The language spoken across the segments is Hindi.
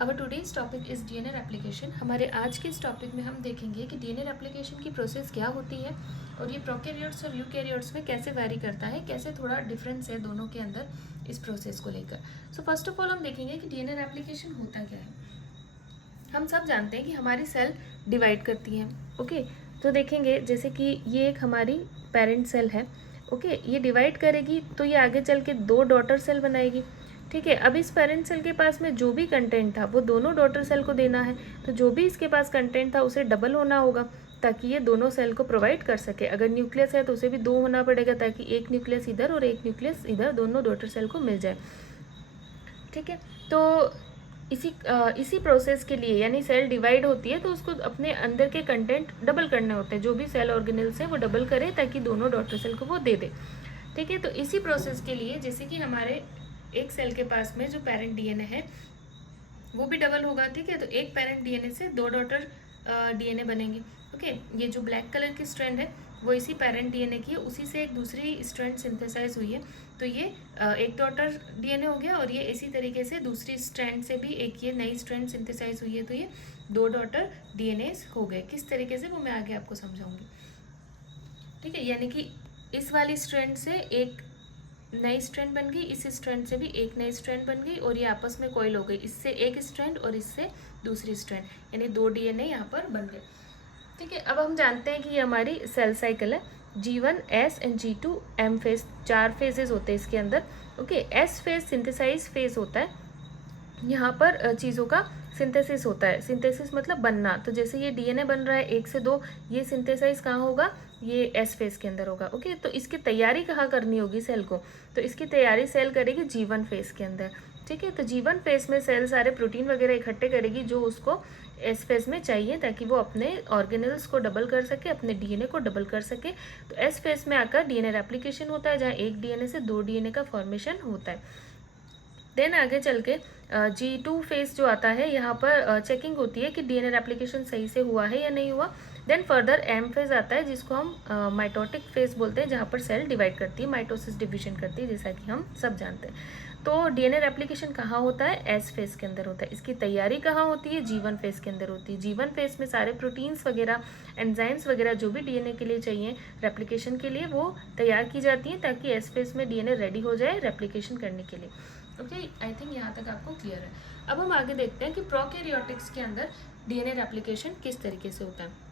Our today's topic is DNA replication. हमारे आज के इस टॉपिक में हम देखेंगे कि डीएनए रेप्लिकेशन की प्रोसेस क्या होती है और ये प्रोकैरियोट्स और यूकैरियोट्स में कैसे वैरी करता है, कैसे थोड़ा डिफरेंस है दोनों के अंदर इस प्रोसेस को लेकर। सो फर्स्ट ऑफ ऑल हम देखेंगे कि डीएनए रेप्लिकेशन होता क्या है। हम सब जानते हैं कि हमारी सेल डिवाइड करती हैं। ओके, तो देखेंगे जैसे कि ये एक हमारी पेरेंट सेल है। ओके, ये डिवाइड करेगी तो ये आगे चल के दो डॉटर सेल बनाएगी। ठीक है, अब इस पेरेंट सेल के पास में जो भी कंटेंट था वो दोनों डॉटर सेल को देना है, तो जो भी इसके पास कंटेंट था उसे डबल होना होगा ताकि ये दोनों सेल को प्रोवाइड कर सके। अगर न्यूक्लियस है तो उसे भी दो होना पड़ेगा ताकि एक न्यूक्लियस इधर और एक न्यूक्लियस इधर दोनों डॉटर सेल को मिल जाए। ठीक है, तो इसी प्रोसेस के लिए यानी सेल डिवाइड होती है तो उसको अपने अंदर के कंटेंट डबल करने होते हैं। जो भी सेल ऑर्गेनेल्स है वो डबल करे ताकि दोनों डॉटर सेल को वो दे दे। ठीक है, तो इसी प्रोसेस के लिए जैसे कि हमारे एक सेल के पास में जो पेरेंट डीएनए है वो भी डबल होगा। ठीक है, तो एक पेरेंट डीएनए से दो डॉटर डीएनए बनेंगे। ओके, ये जो ब्लैक कलर की स्ट्रैंड है वो इसी पेरेंट डीएनए की है, उसी से एक दूसरी स्ट्रैंड सिंथेसाइज हुई है, तो ये एक डॉटर डीएनए हो गया। और ये इसी तरीके से दूसरी स्ट्रैंड से भी एक ये नई स्ट्रैंड सिंथेसाइज हुई है, तो ये दो डॉटर डीएनए हो गए। किस तरीके से वो मैं आगे आपको समझाऊंगी। ठीक है, यानी कि इस वाली स्ट्रैंड से एक नई स्ट्रैंड बन गई, इस स्ट्रैंड से भी एक नई स्ट्रैंड बन गई और ये आपस में कॉइल हो गई, इससे एक स्ट्रैंड और इससे दूसरी स्ट्रैंड, यानी दो डीएनए यहाँ पर बन गए। ठीक है, अब हम जानते हैं कि ये हमारी सेल साइकिल है। G1, S and G2, M phase, चार फेजेस होते हैं इसके अंदर। Okay, S phase synthesize phase होता है, यहाँ पर चीज़ों का सिंथेसिस होता है। सिंथेसिस मतलब बनना, तो जैसे ये डीएनए बन रहा है एक से दो, ये सिंथेसाइज कहाँ होगा, ये एस फेज के अंदर होगा। ओके, तो इसकी तैयारी कहाँ करनी होगी सेल को, तो इसकी तैयारी सेल करेगी G1 फेज के अंदर। ठीक है, तो G1 फेज में सेल सारे प्रोटीन वगैरह इकट्ठे करेगी जो उसको एस फेज में चाहिए ताकि वो अपने ऑर्गेनल्स को डबल कर सके, अपने डीएनए को डबल कर सके। तो एस फेज में आकर डीएनए रेप्लिकेशन होता है, जहाँ एक डीएनए से दो डीएनए का फॉर्मेशन होता है। देन आगे चल के G2 फेज जो आता है, यहाँ पर चेकिंग होती है कि डीएनए रेप्लिकेशन सही से हुआ है या नहीं हुआ। देन फर्दर M फेज आता है जिसको हम माइटोटिक फेज बोलते हैं, जहाँ पर सेल डिवाइड करती है, माइटोसिस डिवीजन करती है, जैसा कि हम सब जानते हैं। तो डीएनए रेप्लिकेशन कहाँ होता है, S फेज के अंदर होता है। इसकी तैयारी कहाँ होती है, G1 फेज के अंदर होती है। G1 फेज में सारे प्रोटीन्स वगैरह, एंजाइम्स वगैरह जो भी डीएनए के लिए चाहिए रेप्लिकेशन के लिए, वो तैयार की जाती है ताकि S फेज में डीएनए रेडी हो जाए रेप्लिकेशन करने के लिए। ओके, आई थिंक यहाँ तक आपको क्लियर है। अब हम आगे देखते हैं कि प्रोकैरियोटिक्स के अंदर डीएनए रेप्लिकेशन किस तरीके से होता है।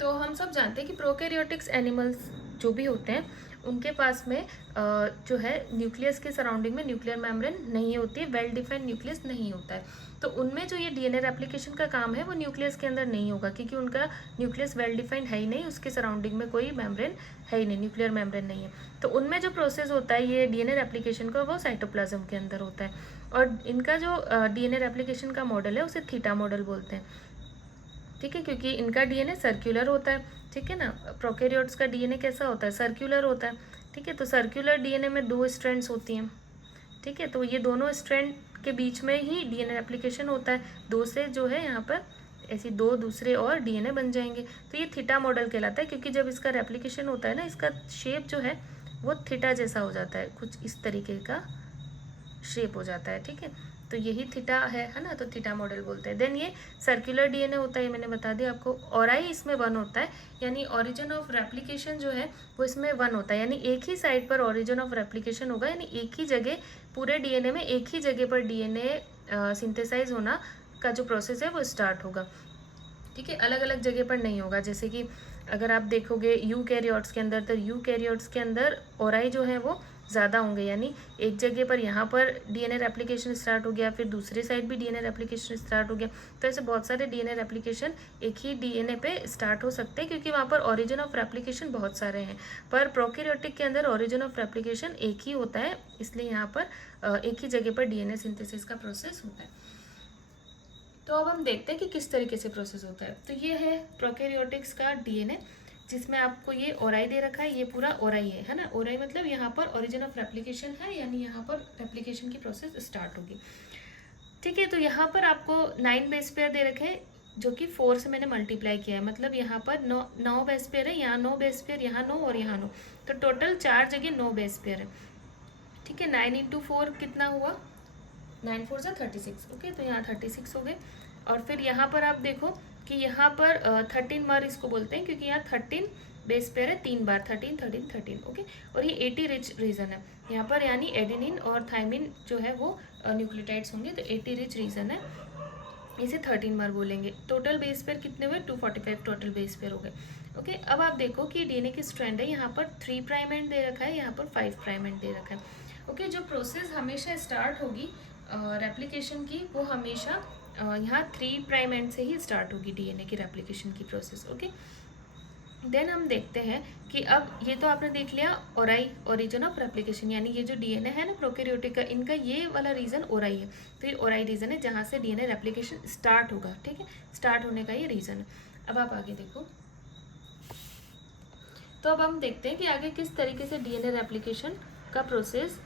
तो हम सब जानते हैं कि प्रोकैरियोटिक्स एनिमल्स जो भी होते हैं उनके पास में जो है न्यूक्लियस के सराउंडिंग में न्यूक्लियर मेम्ब्रेन नहीं होती है, वेल डिफाइंड न्यूक्लियस नहीं होता है। तो उनमें जो ये डीएनए रेप्लिकेशन का काम है वो न्यूक्लियस के अंदर नहीं होगा, क्योंकि उनका न्यूक्लियस वेल डिफाइंड है ही नहीं, उसके सराउंडिंग में कोई मेम्ब्रेन है ही नहीं, न्यूक्लियर मेम्ब्रेन नहीं है। तो उनमें जो प्रोसेस होता है ये डीएनए रेप्लिकेशन का, वो साइटोप्लाज्म के अंदर होता है। और इनका जो डीएनए रेप्लिकेशन का मॉडल है उसे थीटा मॉडल बोलते हैं। ठीक है, क्योंकि इनका डीएनए सर्कुलर होता है। ठीक है ना, प्रोकैरियोट्स का डीएनए कैसा होता है, सर्कुलर होता है। ठीक है, तो सर्कुलर डीएनए में दो स्ट्रैंड्स होती हैं। ठीक है, तो ये दोनों स्ट्रैंड के बीच में ही डीएनए रेप्लिकेशन होता है, दो से जो है यहाँ पर ऐसी दो दूसरे और डीएनए बन जाएंगे। तो ये थीटा मॉडल कहलाता है, क्योंकि जब इसका रेप्लिकेशन होता है ना, इसका शेप जो है वो थीटा जैसा हो जाता है, कुछ इस तरीके का शेप हो जाता है। ठीक है, तो यही थीटा है ना, तो थीटा मॉडल बोलते हैं। देन ये सर्कुलर डीएनए होता है, ये मैंने बता दिया आपको। और आई इसमें वन होता है, यानी ओरिजिन ऑफ रेप्लिकेशन जो है वो इसमें वन होता है, यानी एक ही साइड पर ओरिजिन ऑफ रेप्लिकेशन होगा, यानी एक ही जगह पूरे डीएनए में एक ही जगह पर डीएनए सिंथेसाइज होना का जो प्रोसेस है वो स्टार्ट होगा। ठीक है, अलग अलग जगह पर नहीं होगा। जैसे कि अगर आप देखोगे यूकैरियोट्स के अंदर, तो यूकैरियोट्स के अंदर ओराई जो है वो ज़्यादा होंगे, यानी एक जगह पर यहाँ पर डीएनए रेप्लिकेशन स्टार्ट हो गया, फिर दूसरी साइड भी डीएनए रेप्लिकेशन स्टार्ट हो गया। तो ऐसे बहुत सारे डीएनए रेप्लिकेशन एक ही डीएनए पे स्टार्ट हो सकते हैं, क्योंकि वहाँ पर ओरिजिन ऑफ रेप्लिकेशन बहुत सारे हैं। पर प्रोकैरियोटिक के अंदर ओरिजिन ऑफ रेप्लिकेशन एक ही होता है, इसलिए यहाँ पर एक ही जगह पर डीएनए सिंथेसिस का प्रोसेस होता है। तो अब हम देखते हैं कि किस तरीके से प्रोसेस होता है। तो ये है प्रोकैरियोटिक्स का डीएनए, जिसमें आपको ये ओराई दे रखा है, ये पूरा ओराई है ना। ओराई मतलब यहाँ पर ओरिजिन ऑफ रेप्लिकेशन है, यानी यहाँ पर रेप्लिकेशन की प्रोसेस स्टार्ट होगी। ठीक है, तो यहाँ पर आपको 9 बेस पेयर दे रखे हैं, जो कि 4 से मैंने मल्टीप्लाई किया है, मतलब यहाँ पर 9 बेस पेयर है, यहाँ 9 बेस पेयर, यहाँ 9 और यहाँ 9, तो टोटल 4 जगह 9 बेस पेयर है। ठीक है, 9 × 4 कितना हुआ, 9 4 जा 36, ओके। तो यहाँ 36 हो गए। और फिर यहाँ पर आप देखो कि यहाँ पर 13 बार इसको बोलते हैं, क्योंकि यहाँ 13 बेस पेयर है, 3 बार 13 13 13, ओके। और ये 80 रिच रीजन है यहाँ पर, यानी एडेनिन और थायमिन जो है वो न्यूक्लियोटाइड्स होंगे, तो 80 रिच रीजन है, इसे 13 बार बोलेंगे। टोटल बेस पेयर कितने हुए? 245 टोटल बेस पेयर हो गए, ओके। अब आप देखो कि डीएनए की स्ट्रैंड है, यहाँ पर 3 प्राइम एंड दे रखा है, यहाँ पर 5 प्राइम एंड दे रखा है, ओके। जो प्रोसेस हमेशा स्टार्ट होगी रेप्लिकेशन की, वो हमेशा यहाँ 3 प्राइम एंड से ही स्टार्ट होगी डीएनए की रेप्लिकेशन की प्रोसेस, ओके। देन हम देखते हैं कि अब ये तो आपने देख लिया ओराई, ओरिजिन ऑफ रेप्लिकेशन, यानी ये जो डीएनए है ना प्रोकैरियोटिक का, इनका ये वाला रीजन ओराई है। तो ये ओराई रीजन है जहाँ से डीएनए रेप्लिकेशन स्टार्ट होगा, ठीक है, स्टार्ट होने का ये रीजन है। अब आप आगे देखो, तो अब हम देखते हैं कि आगे किस तरीके से डीएनए रेप्लिकेशन का प्रोसेस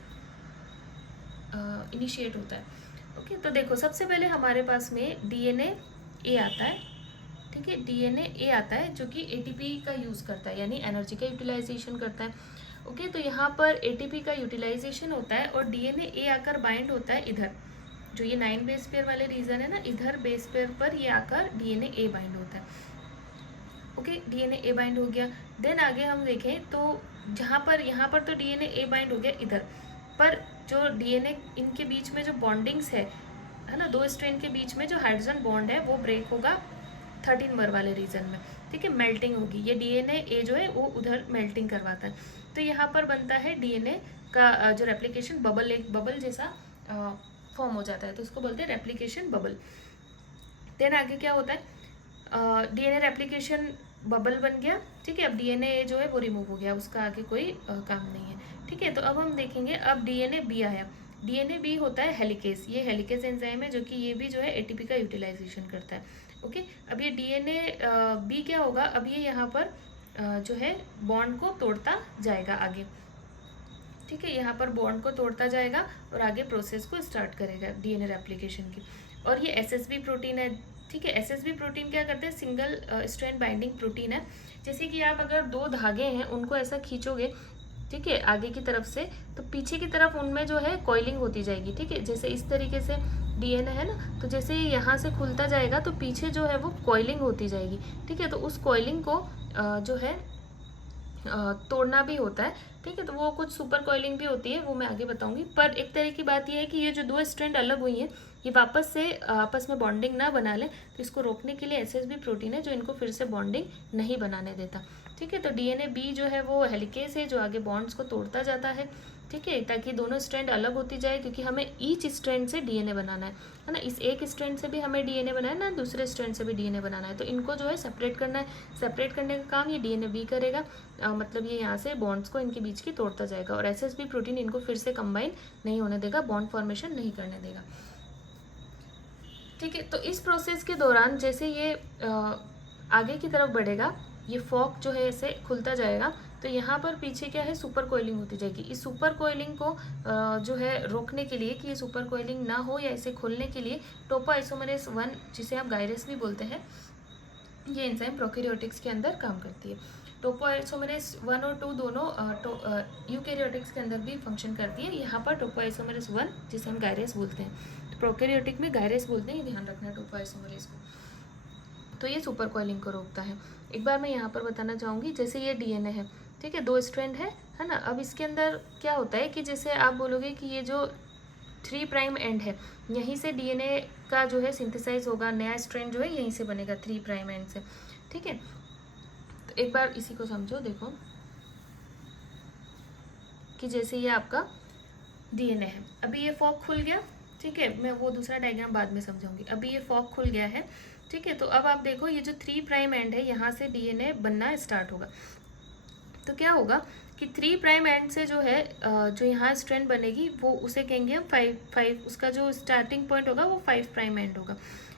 इनिशिएट होता है, ओके। तो देखो सबसे पहले हमारे पास में डीएनए ए आता है, ठीक है, डीएनए ए आता है जो कि एटीपी का यूज़ करता है, यानी एनर्जी का यूटिलाइजेशन करता है, ओके। तो यहाँ पर एटीपी का यूटिलाइजेशन होता है और डीएनए ए आकर बाइंड होता है इधर, जो ये 9 बेस पेयर वाले रीजन है ना, इधर बेस पेयर पर ये आकर डीएनए ए बाइंड होता है, ओके। डीएनए ए बाइंड हो गया। देन आगे हम देखें तो जहाँ पर यहाँ पर तो डीएनए ए बाइंड हो गया इधर, पर जो डीएनए इनके बीच में जो बॉन्डिंग्स है ना, दो स्ट्रेन के बीच में जो हाइड्रोजन बॉन्ड है वो ब्रेक होगा 13 नंबर वाले रीजन में, ठीक है, मेल्टिंग होगी। ये डीएनए ए जो है वो उधर मेल्टिंग करवाता है, तो यहाँ पर बनता है डीएनए का जो रेप्लिकेशन बबल, एक बबल जैसा फॉर्म हो जाता है, तो उसको बोलते हैं रेप्लिकेशन बबल। देन आगे क्या होता है, डीएनए रेप्लिकेशन बबल बन गया, ठीक है। अब डीएनए जो है वो रिमूव हो गया, उसका आगे कोई काम नहीं है, ठीक है। तो अब हम देखेंगे, अब डीएनए बी आया। डीएनए बी होता है हेलिकेस, ये हेलिकेस एंजाइम है जो कि ये भी जो है एटीपी का यूटिलाइजेशन करता है, ओके। अब ये डीएनए बी क्या होगा, अब ये यहाँ पर जो है बॉन्ड को तोड़ता जाएगा आगे, ठीक है, यहाँ पर बॉन्ड को तोड़ता जाएगा और आगे प्रोसेस को स्टार्ट करेगा डीएनए रेप्लिकेशन की। और ये एसएसबी प्रोटीन है, ठीक है। एसएसबी प्रोटीन क्या करते हैं, सिंगल स्ट्रैंड बाइंडिंग प्रोटीन है। जैसे कि आप अगर 2 धागे हैं उनको ऐसा खींचोगे, ठीक है, आगे की तरफ से, तो पीछे की तरफ उनमें जो है कॉइलिंग होती जाएगी, ठीक है। जैसे इस तरीके से डीएनए है ना, तो जैसे यहाँ से खुलता जाएगा तो पीछे जो है वो कॉइलिंग होती जाएगी, ठीक है। तो उस कॉइलिंग को जो है तोड़ना भी होता है, ठीक है। तो वो कुछ सुपर कॉइलिंग भी होती है, वो मैं आगे बताऊंगी। पर एक तरह की बात यह है कि ये जो 2 स्ट्रैंड अलग हुई हैं, ये वापस से आपस में बॉन्डिंग ना बना लें, तो इसको रोकने के लिए एसएसबी प्रोटीन है जो इनको फिर से बॉन्डिंग नहीं बनाने देता, ठीक है। तो डीएनए बी जो है वो हेलिकेस है जो आगे बॉन्ड्स को तोड़ता जाता है, ठीक है, ताकि दोनों स्ट्रैंड अलग होती जाए, क्योंकि हमें ईच स्ट्रैंड से डीएनए बनाना है ना। इस एक स्ट्रैंड से भी हमें डीएनए बनाना है ना, दूसरे स्ट्रैंड से भी डीएनए बनाना है, तो इनको जो है सेपरेट करना है। सेपरेट करने का काम ये डीएनए बी करेगा, मतलब ये यहाँ से बॉन्ड्स को इनके बीच की तोड़ता जाएगा, और एसएसबी प्रोटीन इनको फिर से कंबाइन नहीं होने देगा, बॉन्ड फॉर्मेशन नहीं करने देगा, ठीक है। तो इस प्रोसेस के दौरान जैसे ये आगे की तरफ बढ़ेगा, ये फॉक जो है ऐसे खुलता जाएगा, तो यहाँ पर पीछे क्या है, सुपर कोइलिंग होती जाएगी। इस सुपर कोइलिंग को जो है रोकने के लिए, कि ये सुपर कोइलिंग ना हो या इसे खोलने के लिए, टोपोआइसोमरेज 1 जिसे आप गायरेस भी बोलते हैं, ये एंजाइम प्रोकैरियोटिक्स के अंदर काम करती है। टोपोआइसोमरेज 1 और 2 दोनों यूकैरियोटिक्स के अंदर भी फंक्शन करती है। यहाँ पर टोपोआइसोमरेज 1 जिसे हम गायरेस बोलते हैं, तो प्रोकैरियोटिक में गायरेस बोलते हैं, ये ध्यान रखना है टोपोआइसोमरेज को। तो ये सुपर कॉइलिंग को रोकता है। एक बार मैं यहाँ पर बताना चाहूँगी, जैसे ये डीएनए है, ठीक है, 2 स्ट्रैंड है ना। अब इसके अंदर क्या होता है कि जैसे आप बोलोगे कि ये जो 3 प्राइम एंड है, यहीं से डीएनए का जो है सिंथेसाइज होगा, नया स्ट्रैंड जो है यहीं से बनेगा 3 प्राइम एंड से, ठीक है। तो एक बार इसी को समझो, देखो कि जैसे ये आपका डीएनए है, अभी ये फॉक खुल गया, ठीक है, मैं वो दूसरा डायग्राम बाद में समझाऊंगी। अभी ये फॉक खुल गया है, ठीक है। तो अब आप देखो ये जो 3 प्राइम एंड है, यहाँ से डीएनए बनना स्टार्ट होगा, तो क्या होगा कि 3 प्राइम एंड से जो है जो यहाँ स्ट्रैंड बनेगी, वो उसे कहेंगे हम 5, उसका जो स्टार्टिंग पॉइंट होगा वो 5 प्राइम एंड होगा,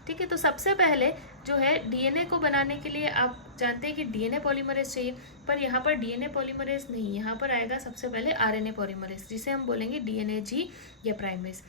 ठीक है। तो सबसे पहले जो है डीएनए को बनाने के लिए आप जानते हैं कि डीएनए पॉलीमरेज चाहिए, पर यहाँ पर डीएनए पॉलीमरेज नहीं, यहाँ पर आएगा सबसे पहले आरएनए पॉलीमरेज, जिसे हम बोलेंगे डीएनए जी या प्राइमेज।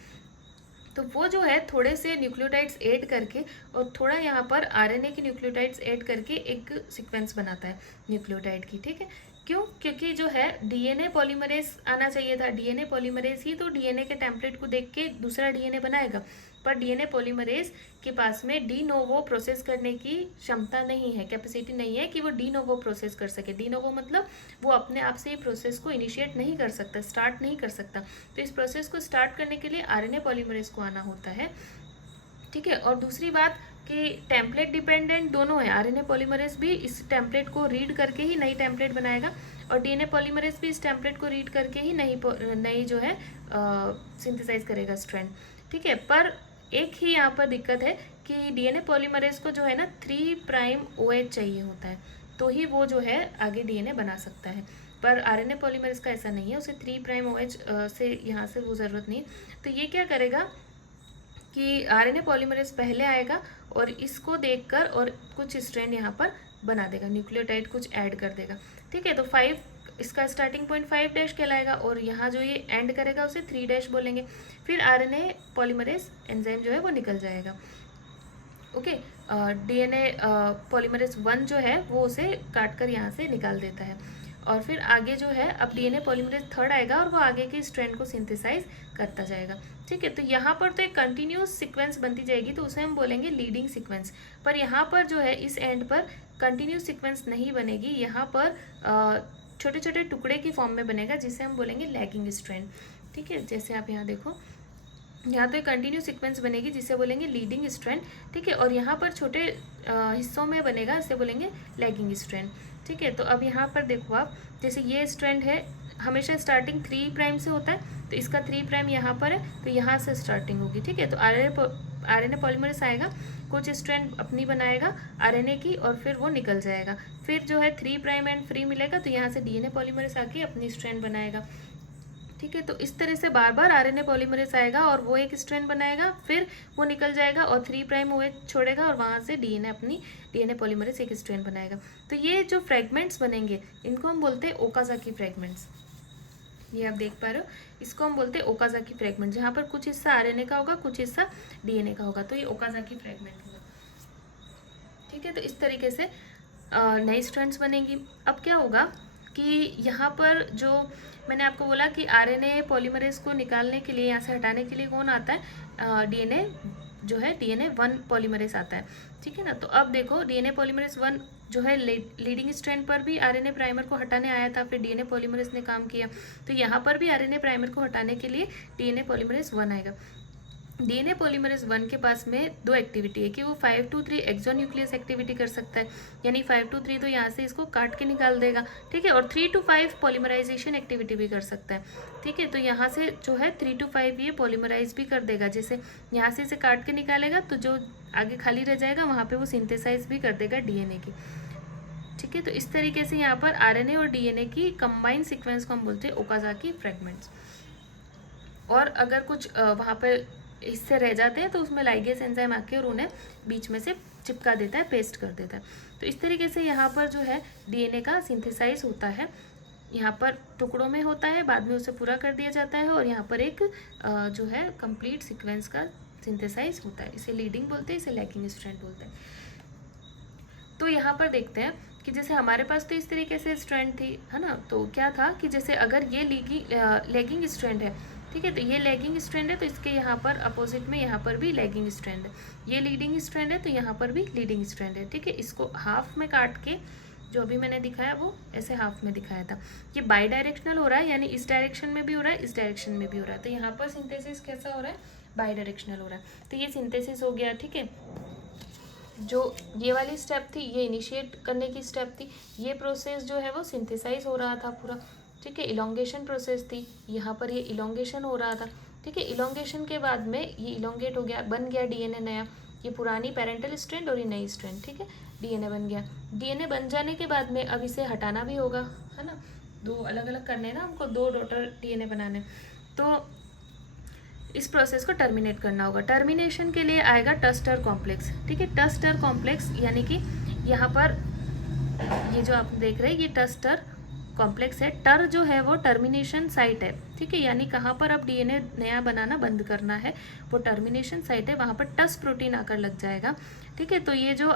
तो वो जो है थोड़े से न्यूक्लियोटाइड्स ऐड करके और थोड़ा यहाँ पर आरएनए के न्यूक्लियोटाइड्स ऐड करके एक सीक्वेंस बनाता है न्यूक्लियोटाइड की, ठीक है। क्यों? क्योंकि जो है डीएनए पॉलीमरेज आना चाहिए था, डीएनए पॉलीमरेज ही तो डीएनए के टेम्पलेट को देख के दूसरा डीएनए बनाएगा, पर डीएनए पॉलीमरेज के पास में डी नोवो प्रोसेस करने की क्षमता नहीं है, कैपेसिटी नहीं है कि वो डी नोवो प्रोसेस कर सके। डी नोवो मतलब वो अपने आप से प्रोसेस को इनिशिएट नहीं कर सकता, स्टार्ट नहीं कर सकता। तो इस प्रोसेस को स्टार्ट करने के लिए आरएनए पॉलीमरेज को आना होता है, ठीक है। और दूसरी बात कि टेम्पलेट डिपेंडेंट दोनों है, आरएनए पॉलीमरेज भी इस टेम्पलेट को रीड करके ही नई टेम्पलेट बनाएगा और डीएनए पॉलीमरेज भी इस टेम्पलेट को रीड करके ही नई जो है सिंथेसाइज करेगा स्ट्रैंड, ठीक है। पर एक ही यहाँ पर दिक्कत है कि डीएनए पॉलीमरेज को जो है ना 3' OH चाहिए होता है, तो ही वो जो है आगे डीएनए बना सकता है। पर आरएनए पॉलीमरेज का ऐसा नहीं है, उसे 3' OH से यहाँ से वो ज़रूरत नहीं। तो ये क्या करेगा कि आरएनए पॉलीमरेज पहले आएगा और इसको देखकर और कुछ स्ट्रैंड यहाँ पर बना देगा, न्यूक्लियोटाइड कुछ ऐड कर देगा, ठीक है। तो 5 इसका स्टार्टिंग पॉइंट 5' कहलाएगा और यहाँ जो ये एंड करेगा उसे 3' बोलेंगे। फिर आरएनए पॉलीमरेज एंजाइम जो है वो निकल जाएगा, ओके। डीएनए पॉलीमरेज 1 जो है वो उसे काट कर यहाँ से निकाल देता है और फिर आगे जो है अब डीएनए पॉलीमरेज 3 आएगा और वो आगे के स्ट्रैंड को सिंथेसाइज करता जाएगा, ठीक है। तो यहाँ पर तो एक कंटिन्यूस सीक्वेंस बनती जाएगी, तो उसे हम बोलेंगे लीडिंग सीक्वेंस। पर यहाँ पर जो है इस एंड पर कंटिन्यूस सीक्वेंस नहीं बनेगी, यहाँ पर छोटे छोटे टुकड़े की फॉर्म में बनेगा जिसे हम बोलेंगे लैगिंग स्ट्रैंड, ठीक है। जैसे आप यहाँ देखो, यहाँ तो एक कंटिन्यू सीक्वेंस बनेगी जिसे बोलेंगे लीडिंग स्ट्रैंड, ठीक है। और यहाँ पर छोटे हिस्सों में बनेगा, इसे बोलेंगे लैगिंग स्ट्रैंड, ठीक है। तो अब यहाँ पर देखो आप, जैसे ये स्ट्रैंड है हमेशा स्टार्टिंग 3' से होता है, तो इसका 3' यहाँ पर है तो यहाँ से स्टार्टिंग होगी, ठीक है। तो आरएनए पॉलीमरेज आएगा, कुछ स्ट्रैंड अपनी बनाएगा आरएनए की और फिर वो निकल जाएगा। फिर जो है 3' एंड फ्री मिलेगा तो यहाँ से डीएनए पॉलीमरेज आके अपनी स्ट्रैंड बनाएगा, ठीक है। तो इस तरह से बार बार आरएनए पॉलीमरेज आएगा और वो एक स्ट्रैंड बनाएगा, फिर वो निकल जाएगा और 3' OH छोड़ेगा और वहाँ से डीएनए पॉलीमरेज एक स्ट्रैंड बनाएगा। तो ये जो फ्रेगमेंट्स बनेंगे इनको हम बोलते हैं ओकाज़ाकी फ्रेगमेंट्स। ये आप देख पा रहे हो, इसको हम बोलते हैं ओकाज़ाकी फ्रेगमेंट, जहाँ पर कुछ हिस्सा आरएनए का होगा, कुछ हिस्सा डीएनए का होगा, तो ये ओकाज़ाकी फ्रेगमेंट होगा, ठीक है। तो इस तरीके से नई स्ट्रैंड्स बनेंगी। अब क्या होगा कि यहाँ पर जो मैंने आपको बोला कि आरएनए पॉलीमरेज को निकालने के लिए, यहाँ से हटाने के लिए कौन आता है, डीएनए जो है डीएनए 1 पॉलीमरेज आता है, ठीक है ना। तो अब देखो डीएनए पॉलीमरेज 1 जो है लीडिंग स्ट्रैंड पर भी आरएनए प्राइमर को हटाने आया था, फिर डीएनए पॉलीमरेज ने काम किया, तो यहाँ पर भी आरएनए प्राइमर को हटाने के लिए डीएनए पॉलीमरेज 1 आएगा। डीएनए पॉलीमरेज 1 के पास में 2 एक्टिविटी है कि वो 5 to 3 एक्सोन्यूक्लियस एक्टिविटी कर सकता है, यानी 5 to 3 तो यहाँ से इसको काट के निकाल देगा, ठीक है। और 3 to 5 पॉलीमराइजेशन एक्टिविटी भी कर सकता है, ठीक है। तो यहाँ से जो है 3 to 5 ये पॉलीमराइज भी कर देगा, जैसे यहाँ से इसे काट के निकालेगा तो जो आगे खाली रह जाएगा वहाँ पर वो सिंथेसाइज भी कर देगा डीएनए की, ठीक है। तो इस तरीके से यहाँ पर आरएनए और डीएनए की कंबाइंड सीक्वेंस को हम बोलते हैं ओकाज़ाकी फ्रेगमेंट्स। और अगर कुछ वहाँ पर हिस्से रह जाते हैं तो उसमें लाइगेज एंजाइम आके और उन्हें बीच में से चिपका देता है, पेस्ट कर देता है। तो इस तरीके से यहाँ पर जो है डीएनए का सिंथेसाइज होता है, यहाँ पर टुकड़ों में होता है, बाद में उसे पूरा कर दिया जाता है और यहाँ पर एक जो है कंप्लीट सीक्वेंस का सिंथेसाइज होता है। इसे लीडिंग बोलते हैं, इसे लैगिंग स्ट्रैंड बोलते हैं। तो यहाँ पर देखते हैं कि जैसे हमारे पास तो इस तरीके से स्ट्रैंड थी, है ना। तो क्या था कि जैसे अगर ये लैगिंग स्ट्रैंड है, ठीक है, तो ये लैगिंग स्ट्रैंड है तो इसके यहाँ पर अपोजिट में यहाँ पर भी लैगिंग स्ट्रैंड है। ये लीडिंग स्ट्रैंड है तो यहाँ पर भी लीडिंग स्ट्रैंड है, ठीक है। इसको हाफ में काट के जो भी मैंने दिखाया वो ऐसे हाफ में दिखाया था। ये बाई डायरेक्शनल हो रहा है, यानी इस डायरेक्शन में भी हो रहा है, इस डायरेक्शन में भी हो रहा है। तो यहाँ पर सिंथेसिस कैसा हो रहा है, बाई डायरेक्शनल हो रहा है। तो ये सिंथेसिस हो गया, ठीक है। जो ये वाली स्टेप थी ये इनिशिएट करने की स्टेप थी, ये प्रोसेस जो है वो सिंथेसाइज हो रहा था पूरा, ठीक है। इलोंगेशन प्रोसेस थी, यहाँ पर ये इलोंगेशन हो रहा था, ठीक है। इलोंगेशन के बाद में ये इलोंगेट हो गया, बन गया डीएनए नया, ये पुरानी पेरेंटल स्ट्रैंड और ये नई स्ट्रैंड, ठीक है। डीएनए बन गया, डीएनए बन जाने के बाद में अब इसे हटाना भी होगा, है ना। 2 अलग अलग करने ना हमको, 2 डॉटर डीएनए बनाने, तो इस प्रोसेस को टर्मिनेट करना होगा। टर्मिनेशन के लिए आएगा टस्टर कॉम्प्लेक्स, ठीक है। टस्टर कॉम्प्लेक्स यानी कि यहाँ पर ये जो आप देख रहे हैं ये टस्टर कॉम्प्लेक्स है। टर जो है वो टर्मिनेशन साइट है, ठीक है, यानी कहाँ पर अब डीएनए नया बनाना बंद करना है, वो टर्मिनेशन साइट है, वहाँ पर टस प्रोटीन आकर लग जाएगा। ठीक है, तो ये जो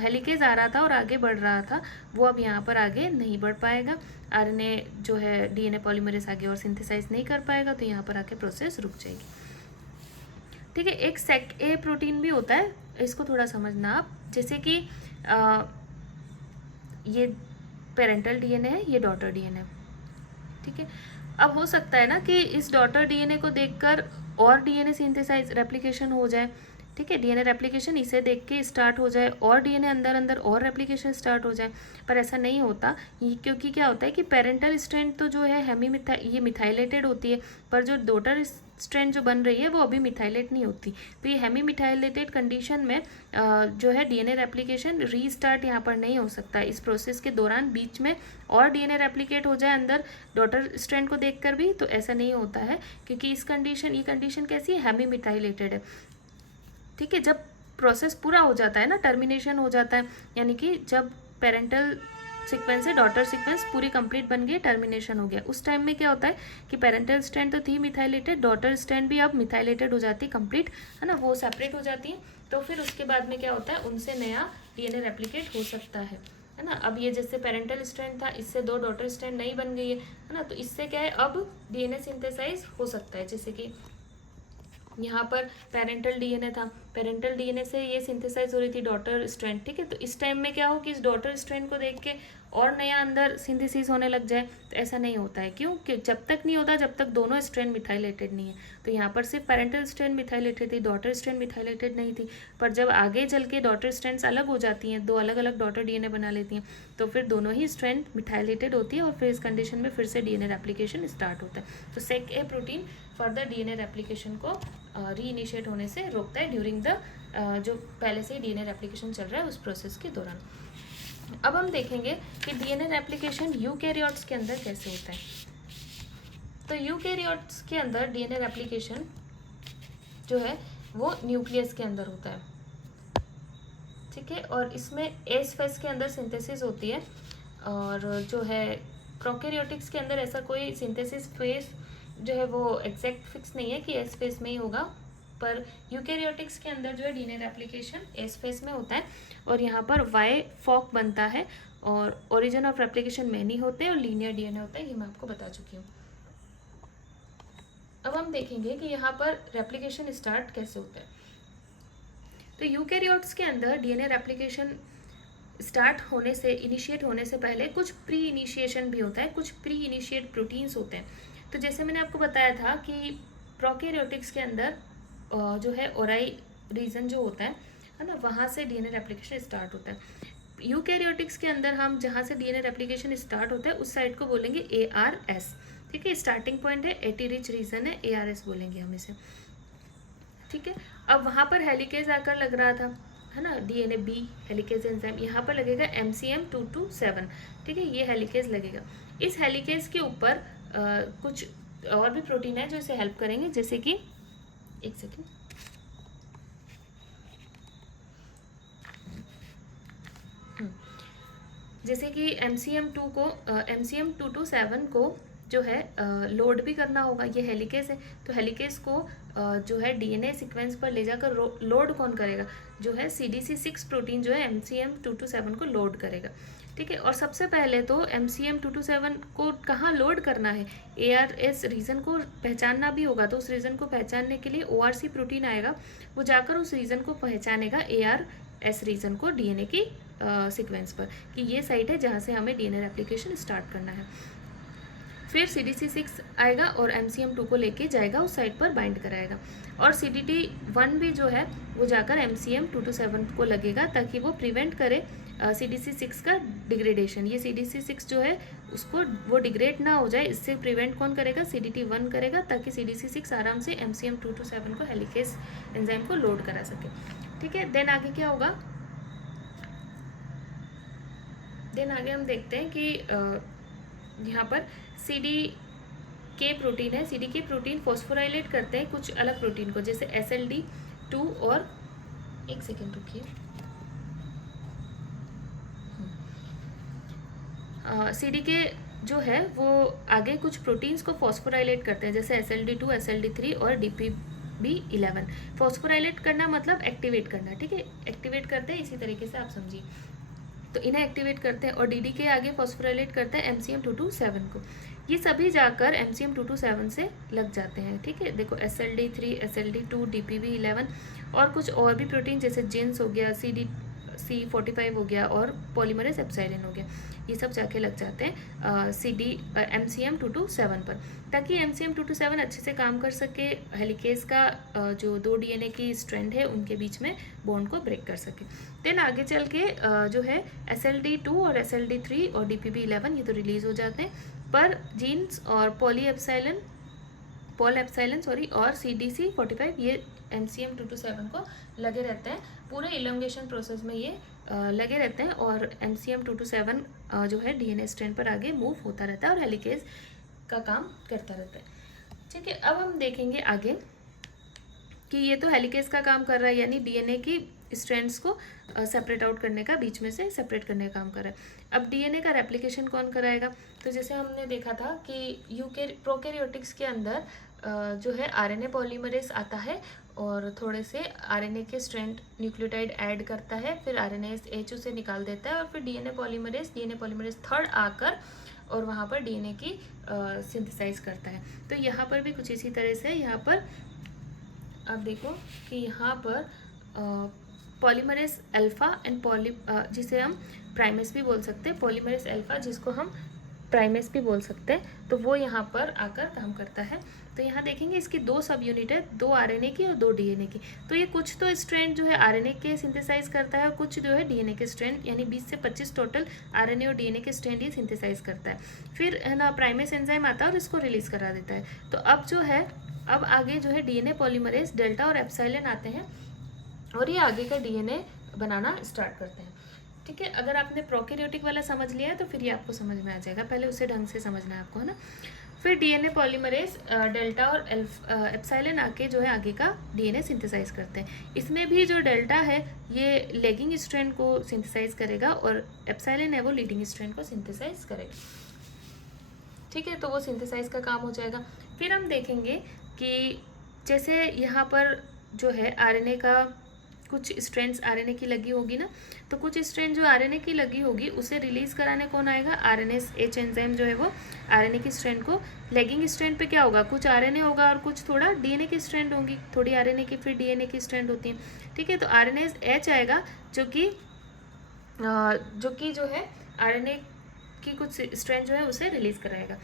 हेलिकेज आ रहा था और आगे बढ़ रहा था वो अब यहाँ पर आगे नहीं बढ़ पाएगा, आरएनए जो है डीएनए पॉलीमरेज आगे और सिंथेसाइज नहीं कर पाएगा, तो यहाँ पर आके प्रोसेस रुक जाएगी। ठीक है, एक सेक ए प्रोटीन भी होता है, इसको थोड़ा समझना आप, जैसे कि ये पेरेंटल डीएनए है, ये डॉटर डीएनए। ठीक है, अब हो सकता है ना कि इस डॉटर डीएनए को देखकर और डीएनए सिंथेसाइज रेप्लिकेशन हो जाए। ठीक है, डीएनए रेप्लिकेशन इसे देख के स्टार्ट हो जाए और डीएनए अंदर अंदर और रेप्लिकेशन स्टार्ट हो जाए, पर ऐसा नहीं होता, क्योंकि क्या होता है कि पेरेंटल स्ट्रैंड तो जो है ये मिथाइलेटेड होती है, पर जो डॉटर स्ट्रैंड जो बन रही है वो अभी मिथाइलेट नहीं होती। तो ये हेमी मिथाइलेटेड कंडीशन में जो है डीएनए रेप्लिकेशन रीस्टार्ट यहाँ पर नहीं हो सकता। इस प्रोसेस के दौरान बीच में और डीएनए रेप्लिकेट हो जाए अंदर डॉटर स्ट्रैंड को देखकर भी, तो ऐसा नहीं होता है, क्योंकि ये कंडीशन कैसी है, हेमी मिथाइलेटेड है। ठीक है, जब प्रोसेस पूरा हो जाता है ना, टर्मिनेशन हो जाता है, यानी कि जब पेरेंटल सीक्वेंस से डॉटर सीक्वेंस पूरी कंप्लीट बन गई, टर्मिनेशन हो गया, उस टाइम में क्या होता है कि पेरेंटल स्ट्रैंड तो थी मिथाइलेटेड, डॉटर स्ट्रैंड भी अब मिथाइलेटेड हो जाती है कंप्लीट, है ना, वो सेपरेट हो जाती है। तो फिर उसके बाद में क्या होता है, उनसे नया डीएनए रेप्लिकेट हो सकता है ना। अब ये जैसे पेरेंटल स्ट्रैंड था, इससे 2 डॉटर स्ट्रैंड नहीं बन गई है ना, तो इससे क्या है, अब डीएनए सिंथेसाइज हो सकता है। जैसे कि यहाँ पर पेरेंटल डीएनए था, पेरेंटल डीएनए से ये सिंथेसाइज हो रही थी डॉटर स्ट्रैंड। ठीक है, तो इस टाइम में क्या हो कि इस डॉटर स्ट्रैंड को देख के और नया अंदर सिंथेसिस होने लग जाए, तो ऐसा नहीं होता है। क्यों? कि जब तक नहीं होता जब तक दोनों स्ट्रैंड मिथाइलेटेड नहीं है। तो यहाँ पर सिर्फ पेरेंटल स्ट्रैंड मिथाइलेटेड थी, डॉटर स्ट्रैंड मिथाइलेटेड नहीं थी, पर जब आगे चल के डॉटर स्ट्रैंड्स अलग हो जाती हैं, 2 अलग अलग डॉटर डीएनए बना लेती हैं, तो फिर दोनों ही स्ट्रैंड मिथाइलेटेड होती है और फिर इस कंडीशन में फिर से डीएनए रेप्लिकेशन स्टार्ट होता है। तो सेक ए प्रोटीन फर्दर डीएनए रेप्लिकेशन को रीइनिशिएट होने से रोकता है ड्यूरिंग द जो पहले से डीएनए रेप्लिकेशन चल रहा है उस प्रोसेस के दौरान। अब हम देखेंगे कि डीएनए रेप्लिकेशन यूकैरियोट्स के अंदर कैसे होता है। तो यूकैरियोट्स के अंदर डीएनए रेप्लिकेशन जो है वो न्यूक्लियस के अंदर होता है। ठीक है, और इसमें एस फेस के अंदर सिंथेसिस होती है, और जो है प्रोकैरियोटिक्स के अंदर ऐसा कोई सिंथेसिस फेस जो है वो एग्जैक्ट फिक्स नहीं है कि एस फेस में ही होगा, पर यूकैरियोटिक्स के अंदर जो है डीएनए रेप्लिकेशन एस फेस में होता है, और यहाँ पर वाई फॉक बनता है, और ओरिजिन ऑफ रेप्लिकेशन मैनी होते हैं और लीनियर डीएनए होता है, ये मैं आपको बता चुकी हूँ। अब हम देखेंगे कि यहाँ पर रेप्लिकेशन स्टार्ट कैसे होता है। तो यूकैरियोट्स के अंदर डीएनए रेप्लिकेशन स्टार्ट होने से, इनिशिएट होने से पहले कुछ प्री इनिशिएशन भी होता है, कुछ प्री इनिशिएट प्रोटीन्स होते हैं। तो जैसे मैंने आपको बताया था कि प्रोकैरियोटिक्स के अंदर जो है ओराई रीजन जो होता है ना, वहाँ से डीएनए रेप्लिकेशन स्टार्ट होता है। यूकैरियोटिक्स के अंदर हम जहाँ से डीएनए रेप्लिकेशन स्टार्ट होता है उस साइड को बोलेंगे ARS। ठीक है, स्टार्टिंग पॉइंट है, एटी रिच रीजन है, ARS बोलेंगे हम इसे। ठीक है, अब वहाँ पर हेलिकेज आकर लग रहा था, है ना, डीएनए बी हेलिकेज एंजाइम, यहाँ पर लगेगा MCM227। ठीक है, ये हेलिकेज लगेगा। इस हेलिकेज के ऊपर कुछ और भी प्रोटीन है जो इसे हेल्प करेंगे, जैसे कि एक सेकेंड, जैसे कि MCM227 को जो है लोड भी करना होगा, ये हेलिकेज है, तो हेलिकेज को जो है डीएनए सीक्वेंस पर ले जाकर लोड कौन करेगा, जो है CDC6 प्रोटीन जो है MCM227 को लोड करेगा। ठीक है, और सबसे पहले तो MCM227 को कहाँ लोड करना है, ARS रीजन को पहचानना भी होगा, तो उस रीजन को पहचानने के लिए ORC प्रोटीन आएगा, वो जाकर उस रीजन को पहचानेगा, ARS रीजन को डीएनए की सीक्वेंस पर, कि ये साइट है जहाँ से हमें डीएनए रेप्लिकेशन स्टार्ट करना है। फिर CDC6 आएगा और MCM2 को लेके जाएगा उस साइट पर बाइंड कराएगा, और CDT1 भी जो है वो जाकर MCM227 को लगेगा, ताकि वो प्रिवेंट करे CDC6 का डिग्रेडेशन। ये CDC6 जो है उसको वो डिग्रेड ना हो जाए, इससे प्रिवेंट कौन करेगा, CDT1 करेगा, ताकि CDC6 आराम से MCM227 को हेलिकेज एंजाइम को लोड करा सके। ठीक है, देन आगे क्या होगा, देन आगे हम देखते हैं कि यहाँ पर CDK प्रोटीन है, CDK प्रोटीन फॉस्फोराइलेट करते हैं कुछ अलग प्रोटीन को, जैसे SLD2 और एक सेकेंड रुकिए, CDK जो है वो आगे कुछ प्रोटीन्स को फॉस्फोराइलेट करते हैं, जैसे SLD2, SLD3 और DPB11। फॉस्फोराइलेट करना मतलब एक्टिवेट करना, ठीक है, एक्टिवेट करते हैं, इसी तरीके से आप समझिए। तो इन्हें एक्टिवेट करते हैं और DD के आगे फॉस्फोराइलेट करते हैं MCM227 को। ये सभी जाकर MCM227 से लग जाते हैं, ठीक है। देखो SLD3, SLD2, DPB11 और कुछ और भी प्रोटीन जैसे जिन्स हो गया, C45 हो गया और पॉलीमरेज एप्सिलॉन हो गया, ये सब जाके लग जाते हैं MCM227 पर, ताकि MCM227 अच्छे से काम कर सके, हेलिकेज का जो 2 DNA की स्ट्रैंड है उनके बीच में बॉन्ड को ब्रेक कर सके। देन आगे चल के जो है SLD2 और SLD3 और DPB11 ये तो रिलीज हो जाते हैं, पर जीन्स और पॉल एप्सिलॉन और CDC45 ये MCM227 को लगे रहते हैं, पूरे इलोंगेशन प्रोसेस में ये लगे रहते हैं और MCM227 जो है DNA स्ट्रैंड पर आगे मूव होता रहता है और हेलिकेज का काम करता रहता है, ठीक है। अब हम देखेंगे आगे कि ये तो हेलिकेज का काम कर रहा है, यानी DNA की स्ट्रैंड्स को सेपरेट आउट करने का, बीच में से सेपरेट करने का काम कर रहा है। अब DNA का रेप्लिकेशन कौन कराएगा? तो जैसे हमने देखा था कि प्रोकैरियोटिक्स के अंदर जो है RNA पॉलीमरेज आता है और थोड़े से RNA के स्ट्रैंड न्यूक्लियोटाइड ऐड करता है, फिर RNA HU से निकाल देता है और फिर DNA पॉलीमरेज थर्ड आकर और वहाँ पर DNA की सिंथेसाइज करता है। तो यहाँ पर भी कुछ इसी तरह से यहाँ पर आप देखो कि यहाँ पर पॉलीमरेज अल्फ़ा एंड जिसे हम प्राइमेस भी बोल सकते हैं, पॉलीमरेज अल्फ़ा जिसको हम प्राइमेस भी बोल सकते हैं, तो वो यहाँ पर आकर काम करता है। तो यहाँ देखेंगे इसकी 2 सब यूनिट है, 2 RNA की और 2 DNA की। तो ये कुछ तो स्ट्रैंड जो है RNA के सिंथेसाइज करता है और कुछ जो है DNA के स्ट्रैंड, यानी 20 से 25 टोटल RNA और DNA के स्ट्रैंड ये सिंथेसाइज करता है। फिर है ना प्राइमेस एंजाइम आता है और इसको रिलीज करा देता है। तो अब जो है अब आगे जो है DNA पॉलीमरेज डेल्टा और एप्सिलॉन आते हैं और ये आगे का DNA बनाना स्टार्ट करते हैं, ठीक है। अगर आपने प्रोकैरियोटिक वाला समझ लिया है तो फिर ये आपको समझ में आ जाएगा, पहले उसे ढंग से समझना है आपको, है ना। फिर DNA पॉलीमरेज डेल्टा और एप्सिलॉन आके जो है आगे का DNA सिंथेसाइज करते हैं। इसमें भी जो डेल्टा है ये लेगिंग स्ट्रैंड को सिंथेसाइज करेगा और एप्सिलॉन है वो लीडिंग स्ट्रैंड को सिंथेसाइज करेगा, ठीक है। तो वो सिंथेसाइज का काम हो जाएगा। फिर हम देखेंगे कि जैसे यहाँ पर जो है RNA का कुछ स्ट्रैंड्स RNA की लगी होगी ना, तो कुछ स्ट्रैंड जो RNA की लगी होगी उसे रिलीज कराने कौन आएगा? RNase एंजाइम जो है वो RNA की स्ट्रैंड को, लेगिंग स्ट्रैंड पे क्या होगा? कुछ RNA होगा और कुछ थोड़ा DNA की स्ट्रैंड होंगी, थोड़ी RNA की फिर DNA की स्ट्रैंड होती है, ठीक है। तो RNase आएगा जो कि जो है RNA की कुछ स्ट्रैंड जो है उसे रिलीज कराएगा,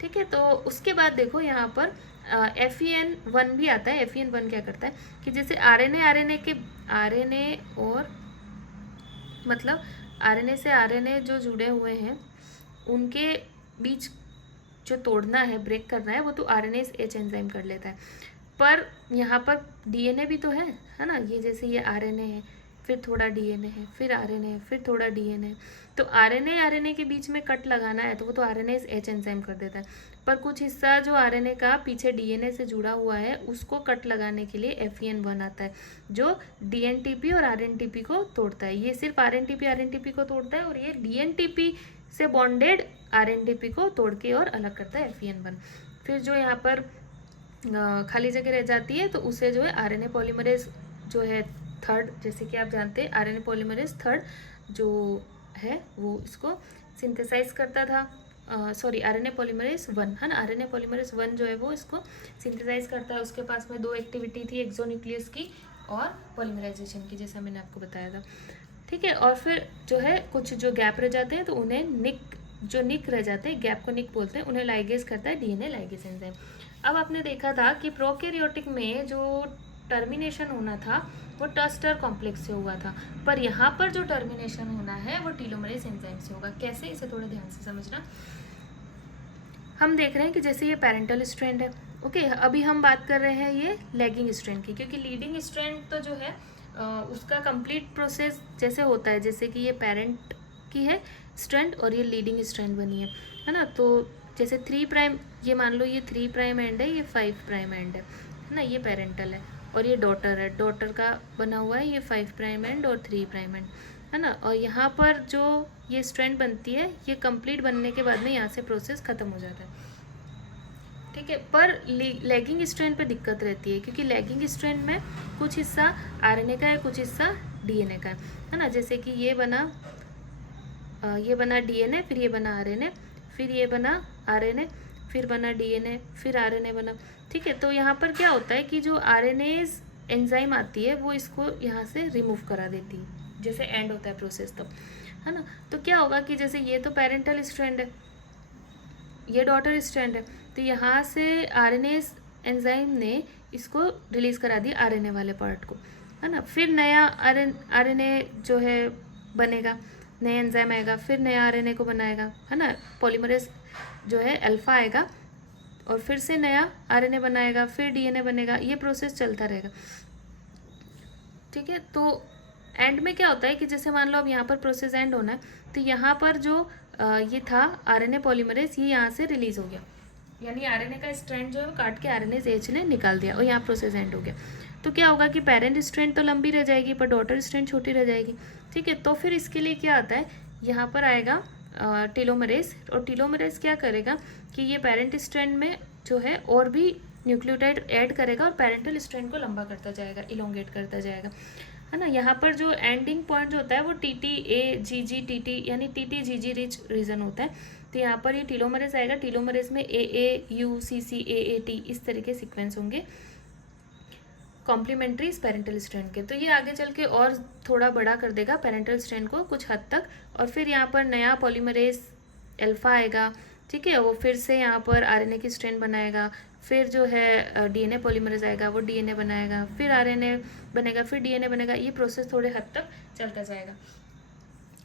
ठीक है। तो उसके बाद देखो यहाँ पर FEN1 भी आता है। FEN1 क्या करता है कि जैसे RNA और मतलब RNA से RNA जो जुड़े हुए हैं उनके बीच जो तोड़ना है, ब्रेक करना है, वो तो RNase एंजाइम कर लेता है। पर यहाँ पर DNA भी तो है ना, ये जैसे ये RNA है, फिर थोड़ा DNA है, फिर RNA है, फिर थोड़ा DNA है, तो RNA के बीच में कट लगाना है तो वो तो RNase एंजाइम कर देता है। पर कुछ हिस्सा जो RNA का पीछे DNA से जुड़ा हुआ है उसको कट लगाने के लिए FEN1 आता है जो DNTP और RNTP को तोड़ता है। ये सिर्फ RNTP को तोड़ता है और ये DNTP से बॉन्डेड RNTP को तोड़ के और अलग करता है FEN1। फिर जो यहाँ पर खाली जगह रह जाती है तो उसे जो है RNA पॉलीमरेज जो है थर्ड, जैसे कि आप जानते हैं RNA पॉलीमरेज थर्ड जो है वो इसको सिंथेसाइज करता था, RNA पॉलीमरेज 1 है ना, RNA पॉलीमरेज 1 जो है वो इसको सिंथेसाइज करता है। उसके पास में 2 एक्टिविटी थी, एक्सोन्यूक्लियस की और पॉलीमराइजेशन की, जैसा मैंने आपको बताया था, ठीक है। और फिर जो है कुछ जो गैप रह जाते हैं तो उन्हें निक रह जाते हैं, गैप को निक बोलते हैं, उन्हें लाइगेज करता है DNA लाइगेज एंजाइम। अब आपने देखा था कि प्रोकैरियोटिक में जो टर्मिनेशन होना था वो टस्टर कॉम्प्लेक्स से हुआ था, पर यहाँ पर जो टर्मिनेशन होना है वो टीलोमरेज एंजाइम से होगा। कैसे, इसे थोड़ा ध्यान से समझना। हम देख रहे हैं कि जैसे ये पेरेंटल स्ट्रैंड है, ओके। अभी हम बात कर रहे हैं ये लेगिंग स्ट्रैंड की, क्योंकि लीडिंग स्ट्रैंड तो जो है उसका कंप्लीट प्रोसेस जैसे होता है, जैसे कि ये पेरेंट की है स्ट्रैंड और ये लीडिंग स्ट्रैंड बनी है ना। तो जैसे 3 प्राइम, ये मान लो ये 3 प्राइम एंड है, ये 5 प्राइम एंड है ना, ये पेरेंटल है और ये डॉटर है, डॉटर का बना हुआ है ये 5 प्राइम एंड और 3 प्राइम एंड, है ना। और यहाँ पर जो ये स्ट्रैंड बनती है, ये कंप्लीट बनने के बाद में यहाँ से प्रोसेस ख़त्म हो जाता है, ठीक है। पर लैगिंग स्ट्रैंड पे दिक्कत रहती है, क्योंकि लैगिंग स्ट्रैंड में कुछ हिस्सा आरएनए का है, कुछ हिस्सा डीएनए का है ना। जैसे कि ये बना डीएनए, फिर ये बना आरएनए, फिर ये बना आरएनए, फिर बना डीएनए, फिर आरएनए बना, ठीक है। तो यहाँ पर क्या होता है कि जो आरएनएज एंजाइम आती है वो इसको यहाँ से रिमूव करा देती है, जैसे एंड होता है प्रोसेस तब, है ना। तो क्या होगा कि जैसे ये तो पेरेंटल स्ट्रैंड है, ये डॉटर स्ट्रैंड है, तो यहाँ से आरएनएज एंजाइम ने इसको रिलीज करा दिया आरएनए वाले पार्ट को, है ना। फिर नया आरएनए जो है बनेगा, नया एंजाइम आएगा, फिर नया आरएनए को बनाएगा, है ना। पॉलीमरेज जो है अल्फा आएगा और फिर से नया आरएनए बनाएगा, फिर डीएनए बनेगा, ये प्रोसेस चलता रहेगा, ठीक है। तो एंड में क्या होता है कि जैसे मान लो अब यहाँ पर प्रोसेस एंड होना है, तो यहाँ पर जो ये था आरएनए पॉलीमरेज, ये यहाँ से रिलीज हो गया, यानी आरएनए का स्ट्रैंड जो है वो काट के आरएनएज एच ने निकाल दिया और यहाँ प्रोसेस एंड हो गया। तो क्या होगा कि पेरेंट स्ट्रैंड तो लंबी रह जाएगी पर डॉटर स्ट्रैंड छोटी रह जाएगी, ठीक है। तो फिर इसके लिए क्या आता है, यहाँ पर आएगा टेलोमरेज, और टेलोमरेज क्या करेगा कि ये पेरेंट स्ट्रैंड में जो है और भी न्यूक्लियोटाइड ऐड करेगा और पेरेंटल स्ट्रैंड को लंबा करता जाएगा, इलोंगेट करता जाएगा, है ना। यहाँ पर जो एंडिंग पॉइंट जो होता है वो TTAGG यानी TTGG रिच रीजन होता है। तो यहाँ पर ये टीलोमरेज आएगा, टीलोमरेज में AAUCCAAT इस तरीके सीक्वेंस होंगे कॉम्प्लीमेंट्री पेरेंटल स्ट्रैंड के। तो ये आगे चल के और थोड़ा बड़ा कर देगा पेरेंटल स्ट्रैंड को कुछ हद तक, और फिर यहाँ पर नया पॉलीमरेज अल्फा आएगा, ठीक है। वो फिर से यहाँ पर आरएनए की स्ट्रैंड बनाएगा, फिर जो है डीएनए पॉलीमरेज आएगा, वो डीएनए बनाएगा, फिर आरएनए बनेगा, फिर डीएनए बनेगा, ये प्रोसेस थोड़े हद तक चलता जाएगा।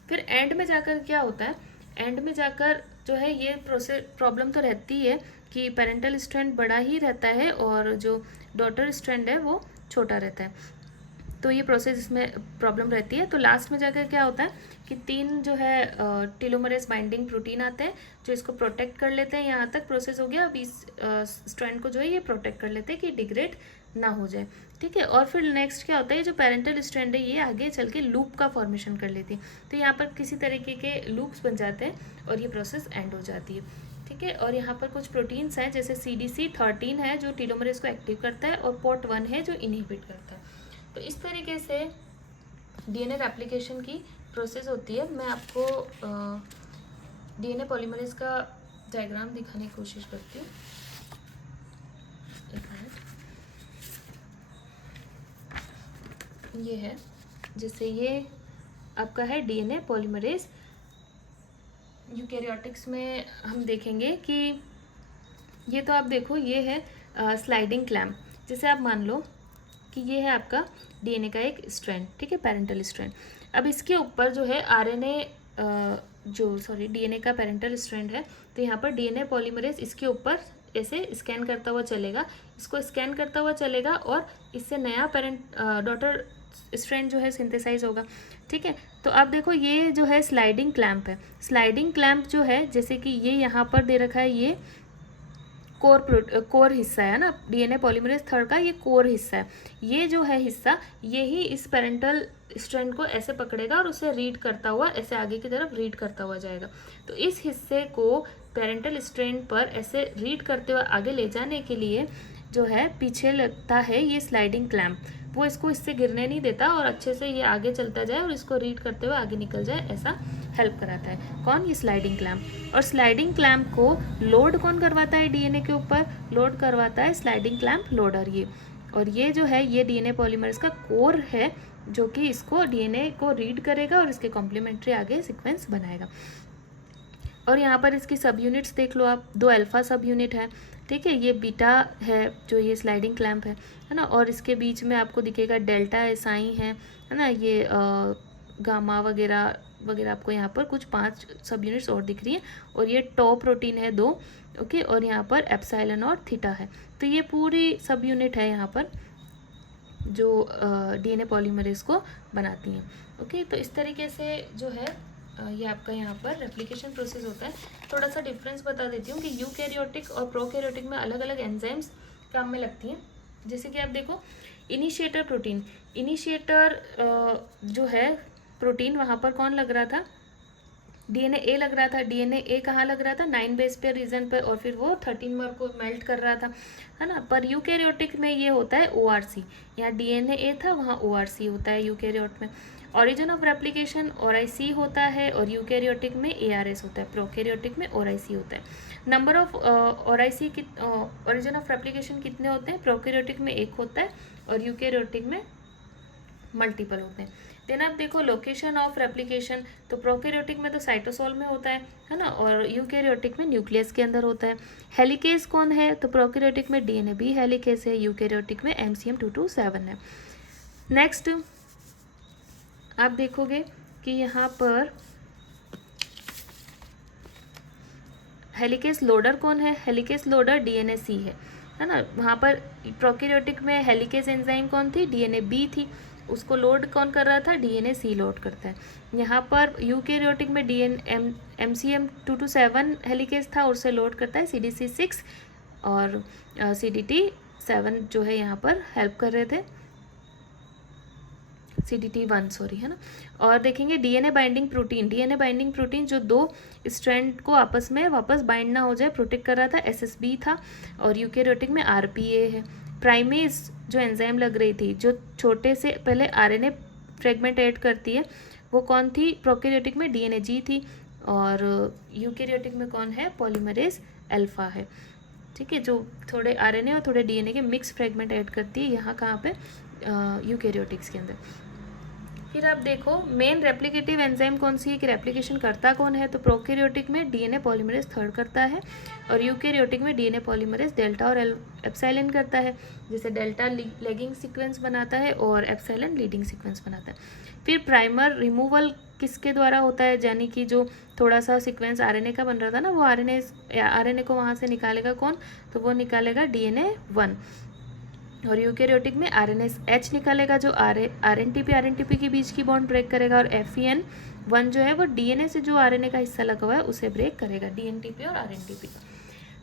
फिर एंड में जाकर क्या होता है, एंड में जाकर जो है ये प्रोसेस प्रॉब्लम तो रहती है कि पेरेंटल स्ट्रैंड बड़ा ही रहता है और जो डॉटर स्ट्रैंड है वो छोटा रहता है, तो ये प्रोसेस इसमें प्रॉब्लम रहती है। तो लास्ट में जाकर क्या होता है कि 3 जो है टेलोमरेज बाइंडिंग प्रोटीन आते हैं जो इसको प्रोटेक्ट कर लेते हैं। यहाँ तक प्रोसेस हो गया, अब इस स्ट्रैंड को जो है ये प्रोटेक्ट कर लेते हैं कि डिग्रेड ना हो जाए, ठीक है। और फिर नेक्स्ट क्या होता है, जो पेरेंटल स्ट्रैंड है ये आगे चल के लूप का फॉर्मेशन कर लेती है, तो यहाँ पर किसी तरीके के लूप्स बन जाते हैं और ये प्रोसेस एंड हो जाती है, ठीक है। और यहाँ पर कुछ प्रोटीन्स हैं जैसे CDC13 है जो टेलोमरेज को एक्टिव करता है और POT1 है जो इनहिबिट करता है। तो इस तरीके से डीएनए रेप्लिकेशन की प्रोसेस होती है। मैं आपको डीएनए पॉलीमरेज का डायग्राम दिखाने की कोशिश करती हूँ, एक मिनट। ये है, जैसे ये आपका है डीएनए पॉलीमरेज। यूकैरियोटिक्स में हम देखेंगे कि ये तो आप देखो ये है स्लाइडिंग क्लैम्प। जैसे आप मान लो कि ये है आपका डीएनए का एक स्ट्रैंड, ठीक है, पेरेंटल स्ट्रैंड। अब इसके ऊपर जो है डीएनए का पेरेंटल स्ट्रैंड है, तो यहाँ पर डीएनए पॉलीमरेज इसके ऊपर ऐसे स्कैन करता हुआ चलेगा, इसको स्कैन करता हुआ चलेगा और इससे नया डॉटर स्ट्रैंड जो है सिंथेसाइज होगा, ठीक है। तो अब देखो ये जो है स्लाइडिंग क्लैम्प है। स्लाइडिंग क्लैम्प जो है जैसे कि ये यहाँ पर दे रखा है, ये कोर हिस्सा है ना, डीएनए पॉलीमरेज 3 का ये कोर हिस्सा है। ये जो है हिस्सा, यही इस पेरेंटल स्ट्रैंड को ऐसे पकड़ेगा और उसे रीड करता हुआ ऐसे आगे की तरफ रीड करता हुआ जाएगा। तो इस हिस्से को पेरेंटल स्ट्रैंड पर ऐसे रीड करते हुए आगे ले जाने के लिए जो है पीछे लगता है ये स्लाइडिंग क्लैम्प, वो इसको इससे गिरने नहीं देता और अच्छे से ये आगे चलता जाए और इसको रीड करते हुए आगे निकल जाए, ऐसा हेल्प कराता है। कौन? ये स्लाइडिंग क्लैम्प। और स्लाइडिंग क्लैम्प को लोड कौन करवाता है डीएनए के ऊपर? लोड करवाता है स्लाइडिंग क्लैम्प लोडर ये। और ये जो है ये डीएनए पॉलीमरेज का कोर है जो कि इसको डीएनए को रीड करेगा और इसके कॉम्प्लीमेंट्री आगे सीक्वेंस बनाएगा। और यहाँ पर इसकी सब यूनिट्स देख लो आप, 2 अल्फा सब यूनिट है, ठीक है, ये बीटा है जो ये स्लाइडिंग क्लैम्प है ना, और इसके बीच में आपको दिखेगा डेल्टा एसाई है ना, ये गामा वगैरह वगैरह आपको यहाँ पर कुछ 5 सब यूनिट्स और दिख रही है। और ये टॉ प्रोटीन है 2, ओके, और यहाँ पर एप्सिलॉन और थीटा है। तो ये पूरी सब यूनिट है यहाँ पर जो डीएनए पॉलीमरेज को बनाती हैं, ओके। तो इस तरीके से जो है ये आपका यहाँ पर रेप्लिकेशन प्रोसेस होता है। थोड़ा सा डिफरेंस बता देती हूँ कि यूकैरियोटिक और प्रोकैरियोटिक में अलग अलग एंजाइम्स काम में लगती हैं। जैसे कि आप देखो इनिशिएटर प्रोटीन, इनिशिएटर जो है प्रोटीन, वहाँ पर कौन लग रहा था, डीएनए ए लग रहा था। डीएनए ए कहाँ लग रहा था, 9 बेस पेयर रीजन पे, और फिर वो 13 मार्क को मेल्ट कर रहा था, है ना। पर यूकैरियोटिक में ये होता है ओआरसी, यहाँ डीएनए ए था, वहाँ ओआरसी होता है यूकैरियोट में। ऑरिजिन ऑफ रेप्लिकेशन ओआरआईसी होता है, और यूकैरियोटिक में एआरएस होता है, प्रोकैरियोटिक में ओआरआईसी होता है। Number of ORIC origin of replication कितने होते हैं, प्रोकैरियोटिक में 1 होता है, और यूकैरियोटिक में मल्टीपल होते हैं। देन आप देखो लोकेशन ऑफ रेप्लिकेशन, तो प्रोकैरियोटिक में तो साइटोसोल में होता है ना, और यूकैरियोटिक में न्यूक्लियस के अंदर होता है। हेलिकेज कौन है, तो प्रोकैरियोटिक में डीएनए बी हेलिकेज है, यूकैरियोटिक में MCM227 है। नेक्स्ट आप देखोगे कि यहाँ पर हेलिकेज लोडर कौन है, हेलिकेज लोडर डीएनए सी है ना। वहाँ पर प्रोकैरियोटिक में हेलिकेज एंजाइम कौन थी, डीएनए बी थी, उसको लोड कौन कर रहा था, डीएनए सी लोड करता है। यहाँ पर यूकैरियोटिक में MCM227 हेलिकेज था, उससे लोड करता है CDC6 और CDT7 जो है यहाँ पर हेल्प कर रहे थे, CDT1 सॉरी, है ना। और देखेंगे DNA binding protein, DNA binding protein जो 2 स्ट्रैंड को आपस में वापस बाइंड ना हो जाए प्रोटेक्ट कर रहा था, SSB था, और यूकैरियोटिक में RPA है। प्राइमेज जो एंजाइम लग रही थी, जो छोटे से पहले RNA फ्रेगमेंट ऐड करती है, वो कौन थी, प्रोकैरियोटिक में DNAG थी, और यूकैरियोटिक में कौन है, पॉलीमरेज अल्फा है, ठीक है, जो थोड़े RNA और थोड़े DNA के मिक्स फ्रेगमेंट ऐड करती है, यहाँ कहाँ पे, यूकैरियोटिक्स के अंदर। फिर आप देखो मेन रेप्लिकेटिव एंजाइम कौन सी है, कि रेप्लिकेशन करता कौन है, तो प्रोकैरियोटिक में डीएनए पॉलीमरेज 3 करता है, और यूकैरियोटिक में डीएनए पॉलीमरेज डेल्टा और एप्सिलॉन करता है, जैसे डेल्टा लैगिंग सीक्वेंस बनाता है और एप्सिलॉन लीडिंग सीक्वेंस बनाता है। फिर प्राइमर रिमूवल किसके द्वारा होता है, यानी कि जो थोड़ा सा सीक्वेंस आरएनए का बन रहा था ना, वो आरएनए को वहाँ से निकालेगा कौन, तो वो निकालेगा DNA1, और यूकैरियोटिक में RNase-H निकालेगा, जो RNTP के बीच की बॉन्ड ब्रेक करेगा, और FEN1 जो है वो DNA से जो RNA का हिस्सा लगा हुआ है उसे ब्रेक करेगा, DNTP और RNTP का।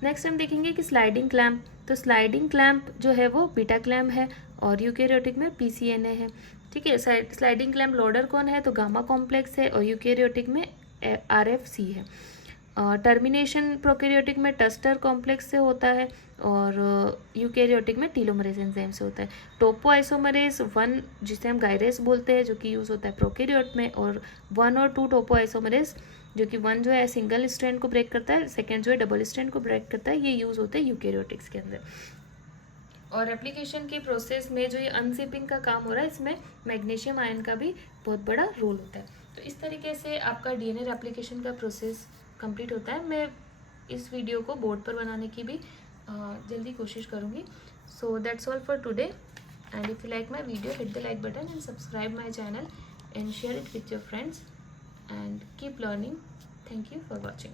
नेक्स्ट हम देखेंगे कि स्लाइडिंग क्लैम्प, तो स्लाइडिंग क्लैम्प जो है वो बीटा क्लैम्प है, और यूकैरियोटिक में PCNA है, ठीक है। स्लाइडिंग क्लैम्प लोडर कौन है, तो गामा कॉम्प्लेक्स है, और यूकैरियोटिक में RFC है। टर्मिनेशन प्रोकैरियोटिक में टस्टर कॉम्प्लेक्स से होता है, और यूकैरियोटिक में टीलोमरेज एंजाइम से होता है। टोपो आइसोमरेज 1 जिसे हम गायरेस बोलते हैं, जो कि यूज़ होता है प्रोकैरियोट में, और 1 और 2 टोपो आइसोमरेज, जो कि 1 जो है सिंगल स्ट्रैंड को ब्रेक करता है, सेकेंड जो है डबल स्ट्रैंड को ब्रेक करता है, ये यूज़ होते हैं यूकैरियोटिक्स के अंदर। और एप्लीकेशन की प्रोसेस में जो ये अनजिपिंग का काम हो रहा है, इसमें मैग्नीशियम आयन का भी बहुत बड़ा रोल होता है। तो इस तरीके से आपका डीएनए एप्लीकेशन का प्रोसेस कंप्लीट होता है। मैं इस वीडियो को बोर्ड पर बनाने की भी जल्दी कोशिश करूँगी। So that's all for today, and if you like my video hit the like button and subscribe my channel and share it with your friends and keep learning. Thank you for watching.